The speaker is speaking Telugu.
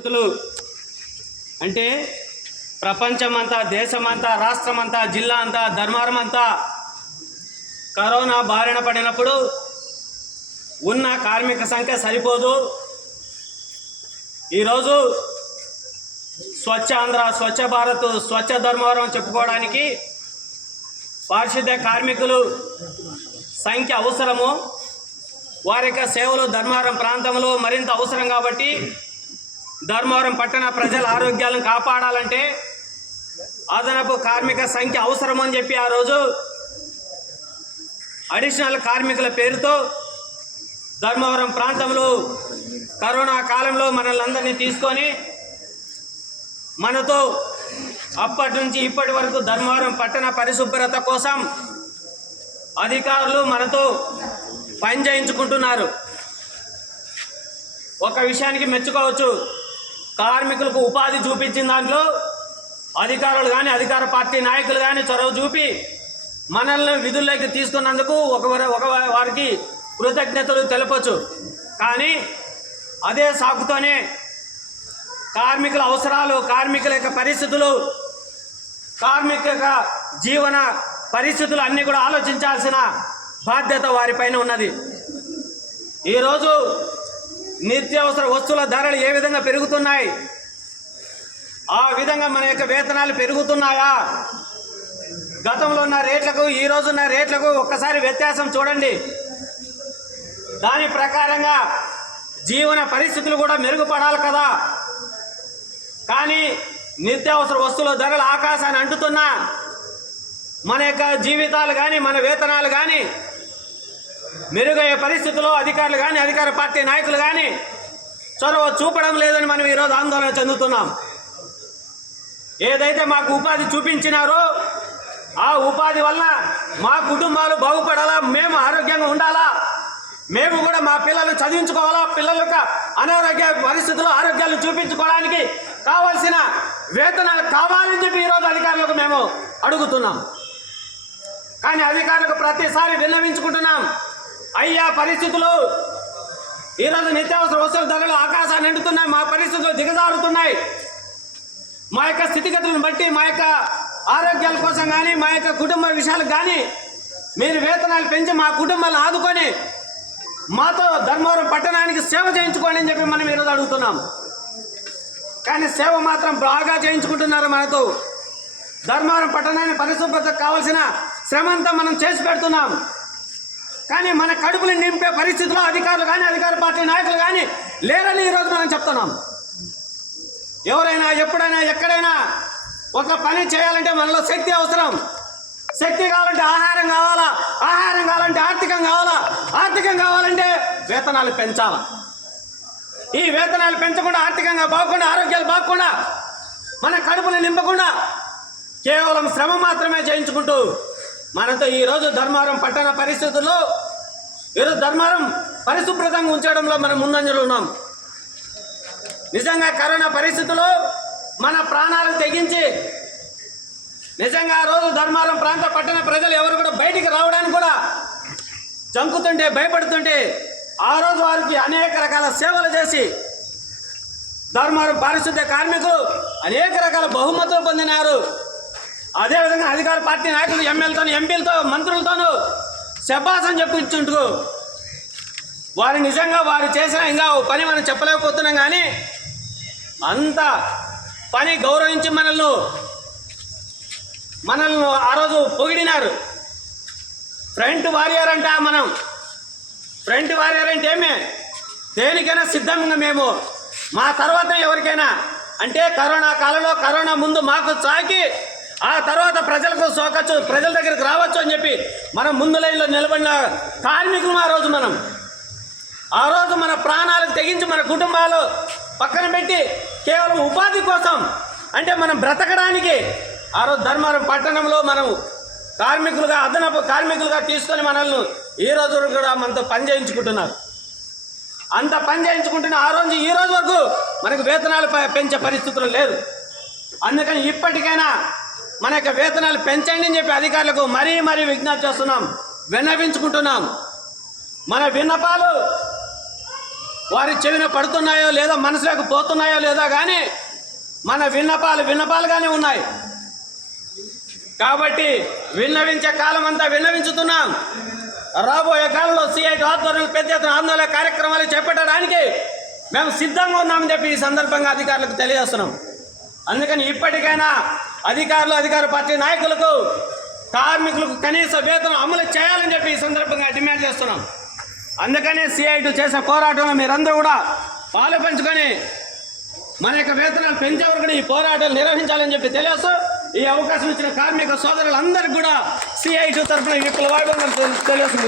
పరిస్థితులు అంటే ప్రపంచమంతా దేశమంతా రాష్ట్రమంతా జిల్లా అంతా ధర్మారం అంతా కరోనా బారిన పడినప్పుడు ఉన్న కార్మిక సంఖ్య సరిపోదు. ఈరోజు స్వచ్ఛ ఆంధ్ర స్వచ్ఛ భారత్ స్వచ్ఛ ధర్మవరం చెప్పుకోవడానికి పారిశుద్ధ్య కార్మికులు సంఖ్య అవసరము. వారి యొక్క సేవలు ధర్మారం ప్రాంతంలో మరింత అవసరం కాబట్టి ధర్మవరం పట్టణ ప్రజల ఆరోగ్యాలను కాపాడాలంటే అదనపు కార్మిక సంఖ్య అవసరం అని చెప్పి ఆ రోజు అడిషనల్ కార్మికుల పేరుతో ధర్మవరం ప్రాంతంలో కరోనా కాలంలో మనల్ని అందరినీ తీసుకొని మనతో అప్పటి నుంచి ఇప్పటి వరకు ధర్మవరం పట్టణ పరిశుభ్రత కోసం అధికారులు మనతో పని చేయించుకుంటున్నారు ఒక విషయానికి మెచ్చుకోవచ్చు. కార్మికులకు ఉపాధి చూపించిన దాంట్లో అధికారులు కానీ అధికార పార్టీ నాయకులు కానీ చొరవ చూపి మనల్ని విధుల్లోకి తీసుకున్నందుకు ఒక ఒక వారికి కృతజ్ఞతలు తెలపచ్చు. కానీ అదే సాకుతోనే కార్మికుల అవసరాలు కార్మికుల యొక్క పరిస్థితులు కార్మిక యొక్క జీవన పరిస్థితులు అన్నీ కూడా ఆలోచించాల్సిన బాధ్యత వారిపైన ఉన్నది. ఈరోజు నిత్యావసర వస్తువుల ధరలు ఏ విధంగా పెరుగుతున్నాయి? ఆ విధంగా మన యొక్క వేతనాలు పెరుగుతున్నాయా? గతంలో ఉన్న రేట్లకు ఈ రోజున్న రేట్లకు ఒక్కసారి వ్యత్యాసం చూడండి. దాని ప్రకారంగా జీవన పరిస్థితులు కూడా మెరుగుపడాలి కదా. కానీ నిత్యావసర వస్తువుల ధరలు ఆకాశాన్ని అంటుతున్నా. మన యొక్క జీవితాలు కానీ మన వేతనాలు కానీ మెరుగయ్యే పరిస్థితుల్లో అధికారులు కానీ అధికార పార్టీ నాయకులు కానీ చొరవ చూపడం లేదని మనం ఈరోజు ఆందోళన చెందుతున్నాం. ఏదైతే మాకు ఉపాధి చూపించినారో ఆ ఉపాధి వలన మా కుటుంబాలు బాగుపడాలా మేము ఆరోగ్యంగా ఉండాలా మేము కూడా మా పిల్లలు చదివించుకోవాలా పిల్లల యొక్క అనారోగ్య పరిస్థితుల్లో ఆరోగ్యాలు చూపించుకోవడానికి కావలసిన వేతనాలు కావాలని చెప్పి ఈరోజు అధికారులకు మేము అడుగుతున్నాం. కానీ అధికారులకు ప్రతిసారి విన్నవించుకుంటున్నాం. అయ్యా పరిస్థితులు. ఈరోజు నిత్యావసర వస్తువుల ధరలు ఆకాశాన్ని నిండుతున్నాయి. మా పరిస్థితులు దిగజారుతున్నాయి. మా యొక్క స్థితిగతులను బట్టి మా యొక్క ఆరోగ్యాల కోసం కానీ మా యొక్క కుటుంబ విషయాలకు కానీ మీరు వేతనాలు పెంచి మా కుటుంబాలను ఆదుకొని మాతో ధర్మవరం పట్టణానికి సేవ చేయించుకోండి అని చెప్పి మనం ఈరోజు అడుగుతున్నాం. కానీ సేవ మాత్రం బాగా చేయించుకుంటున్నారు మనతో. ధర్మవరం పట్టణాన్ని పరిశుభ్రత కావాల్సిన శ్రమ అంతా మనం చేసి పెడుతున్నాం. కానీ మన కడుపులు నింపే పరిస్థితిలో అధికారులు కానీ అధికార పార్టీ నాయకులు కానీ లేరని ఈరోజు మనం చెప్తున్నాం. ఎవరైనా ఎప్పుడైనా ఎక్కడైనా ఒక పని చేయాలంటే మనలో శక్తి అవసరం. శక్తి కావాలంటే ఆహారం కావాలా? ఆహారం కావాలంటే ఆర్థికం కావాలా? ఆర్థికం కావాలంటే వేతనాలు పెంచాలా? ఈ వేతనాలు పెంచకుండా ఆర్థికంగా బాగకుండా ఆరోగ్యాలు బాగకుండా మన కడుపులు నింపకుండా కేవలం శ్రమ మాత్రమే చేయించుకుంటూ మనతో ఈరోజు ధర్మారం పట్టణ పరిస్థితుల్లో ఈరోజు ధర్మారం పరిశుభ్రతంగా ఉంచడంలో మనం ముందంజలు ఉన్నాం. నిజంగా కరోనా పరిస్థితుల్లో మన ప్రాణాలు తెగించి నిజంగా ఆ రోజు ధర్మారం ప్రాంత పట్టణ ప్రజలు ఎవరు కూడా బయటికి రావడానికి కూడా జంకుతుంటే భయపడుతుంటే ఆ రోజు వారికి అనేక రకాల సేవలు చేసి ధర్మారం పారిశుద్ధ్య కార్మికులు అనేక రకాల బహుమతులు పొందినారు. అదేవిధంగా అధికార పార్టీ నాయకులు ఎమ్మెల్యేతో ఎంపీలతో మంత్రులతోనూ శబ్బాసం చెప్పించుంటూ వారు నిజంగా వారు చేసిన ఇంకా ఓ పని మనం చెప్పలేకపోతున్నాం కానీ అంత పని గౌరవించి మనల్ని మనల్ని ఆ రోజు పొగిడినారు. ఫ్రంట్ వారియర్ అంట మనం. ఫ్రంట్ వారియర్ అంటే ఏమే? దేనికైనా సిద్ధంగా మేము. మా తర్వాత ఎవరికైనా. అంటే కరోనా కాలంలో కరోనా ముందు మాకు చాకి ఆ తర్వాత ప్రజలకు సోకచ్చు ప్రజల దగ్గరికి రావచ్చు అని చెప్పి మనం ముందు లైన్లో నిలబడిన కార్మికులు ఆ రోజు మనం. ఆ రోజు మన ప్రాణాలకు తెగించి మన కుటుంబాలు పక్కన పెట్టి కేవలం ఉపాధి కోసం అంటే మనం బ్రతకడానికి ఆ రోజు ధర్మవరం పట్టణంలో మనం కార్మికులుగా అదనపు కార్మికులుగా తీసుకొని మనల్ని ఈ రోజు వరకు కూడా మనతో పని చేయించుకుంటున్నారు. అంత పని చేయించుకుంటున్న ఆ రోజు ఈ రోజు వరకు మనకు వేతనాలు పెంచే పరిస్థితులు లేదు అందుకని ఇప్పటికైనా మన యొక్క వేతనాలు పెంచండి అని చెప్పి అధికారులకు మరీ మరీ విజ్ఞప్తి చేస్తున్నాం విన్నవించుకుంటున్నాం. మన విన్నపాలు వారి చెవిన పడుతున్నాయో లేదా మనసులోకి పోతున్నాయో లేదో కానీ మన విన్నపాలు విన్నపాలుగానే ఉన్నాయి. కాబట్టి విన్నవించే కాలం అంతా విన్నవించుతున్నాం. రాబోయే కాలంలో సిఐటి ఆధ్వర్యంలో పెద్ద ఎత్తున ఆందోళన కార్యక్రమాలు చేపట్టడానికి మేము సిద్ధంగా ఉన్నామని చెప్పి ఈ సందర్భంగా అధికారులకు తెలియజేస్తున్నాం. అందుకని ఇప్పటికైనా అధికారులు అధికార పార్టీ నాయకులకు కార్మికులకు కనీస వేతనం అమలు చేయాలని చెప్పి ఈ సందర్భంగా డిమాండ్ చేస్తున్నాం. అందుకనే సిఐటి చేసే పోరాటంలో మీరందరూ కూడా పాలు పంచుకొని మన యొక్క వేతనాలు పెంచే వరకు కూడా ఈ పోరాటాలు నిర్వహించాలని చెప్పి తెలియస్తూ ఈ అవకాశం ఇచ్చిన కార్మిక సోదరులందరికీ కూడా సిఐటి తరఫున విప్లవాడు తెలియస్తుంది